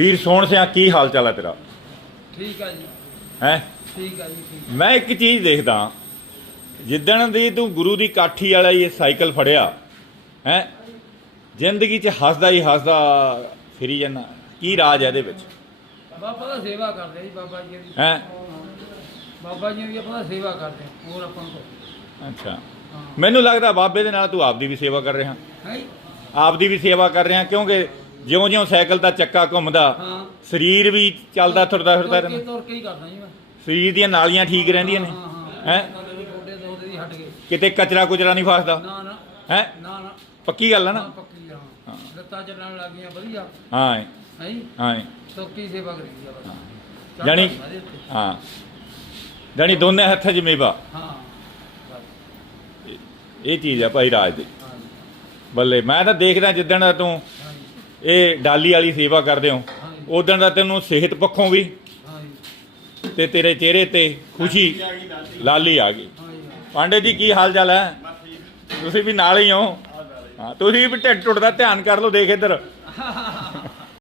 ਵੀਰ ਸੋਹਣ ਸਿਆ ਕੀ ਹਾਲ ਚਾਲ ਹੈ ਤੇਰਾ? ਠੀਕ ਆ ਜੀ। ਹੈ? ਠੀਕ ਆ ਜੀ ਠੀਕ ਮੈਂ ਇੱਕ ਚੀਜ਼ ਦੇਖਦਾ ਜਿੱਦਣ ਦੀ ਤੂੰ ਗੁਰੂ ਦੀ ਕਾਠੀ ਵਾਲਾ ਇਹ ਸਾਈਕਲ ਫੜਿਆ ਹੈ? ਜ਼ਿੰਦਗੀ 'ਚ ਹੱਸਦਾ ਹੀ ਹੱਸਦਾ ਫਿਰੀ ਜਾਂਦਾ। ਕੀ ਰਾਜ ਹੈ ਇਹਦੇ ਵਿੱਚ? ਬਾਬਾ ਦਾ ਸੇਵਾ ਕਰਦੇ ਜੀ ਬਾਬਾ ਜੀ ਦੀ। ਹੈ? ਬਾਬਾ ਜੀ ਦੀ ਆਪਾਂ ਦਾ ਸੇਵਾ ਕਰਦੇ ਹੋਰ ਆਪਾਂ ਨੂੰ ਕੁਛ। ਅੱਛਾ। ਮੈਨੂੰ ਲੱਗਦਾ ਬਾਬੇ ਦੇ ਨਾਲ ਤੂੰ ਆਪਦੀ ਵੀ ਸੇਵਾ ਕਰ ਰਿਹਾ। ਹੈ ਜੀ? ਆਪਦੀ ਵੀ ਸੇਵਾ ਕਰ ਰਿਹਾ ਕਿਉਂਕਿ ਜਿਉਂ-ਜਿਉਂ ਸਾਈਕਲ ਦਾ ਚੱਕਾ ਘੁੰਮਦਾ ਹਾਂ। ਸਰੀਰ ਵੀ ਚੱਲਦਾ ਤੁਰਦਾ ਫਿਰਦਾ ਤੁਰ ਕੇ ਰਹਿੰਦਾ। ਤੁਰ ਕੇ ਹੀ ਕਰਦਾ ਜੀ ਮੈਂ। ਸਰੀਰ ਦੀਆਂ ਨਾਲੀਆਂ ਠੀਕ ਰਹਿੰਦੀਆਂ ਨੇ। ਹਾਂ ਹਾਂ ਹੈ। ਕਦੇ ਵੀ ਗੋਡੇ ਦੋਦੇ ਦੀ ਹਟ ਗਏ। ਕਿਤੇ ਕਚਰਾ ਕੁਚਰਾ ਨਹੀਂ ਫਸਦਾ। ਨਾ ਨਾ। ਹੈ? ਨਾ ਨਾ। ਪੱਕੀ ਗੱਲ ਹੈ ਨਾ? ਪੱਕੀ ਹਾਂ। ਲੱਤਾਂ ਚੱਲਣ ਲੱਗ ਗਈਆਂ ਵਧੀਆ। ਹਾਂ। ਹੈ? ਜੀ ਹਾਂ। ਸੋਕੀ ਸੇਵਾ ਕਰੀ ਦੀ ਆ ਬਸ। ਚੜ੍ਹ ਜਾਣੀ ਜਾਂਦਾ ਇਹਦੇ ਉੱਤੇ। ਹਾਂ। ਜਾਣੀ ਦੋਨੇ ਹੱਥਾਂ 'ਚ ਮੇਵਾ ਹਾਂ। ਬਸ। ਇਹ ਚੀਜ਼ ਹੈ ਭਾਈ ਰਾਜ ਦੀ। ਹਾਂ ਜੀ, ਬੱਲੇ ਮੈਂ ਤਾਂ ਦੇਖਦਾ ਜਿੱਦਣ ਦਾ ਤੂੰ ਇਹ ਡਾਲੀ ਵਾਲੀ ਸੇਵਾ ਕਰਦੇ ਹੋ। ਉਦੋਂ ਦਾ ਤੈਨੂੰ ਸਿਹਤ ਪੱਖੋਂ ਵੀ ਤੇ ਤੇਰੇ ਚਿਹਰੇ ਤੇ ਖੁਸ਼ੀ ਲਾਲੀ ਆ ਗਈ ਪਾਂਡੇ ਜੀ ਕੀ ਹਾਲ ਚਾਲ ਹੈ? ਤੁਸੀਂ ਵੀ ਨਾਲ ਹੀ ਹੋ? ਹਾਂ ਤੁਸੀਂ ਵੀ ਢਿੱਡ ਟੁੱਟਦਾ ਧਿਆਨ ਕਰ ਲਓ ਦੇਖ ਇੱਧਰ।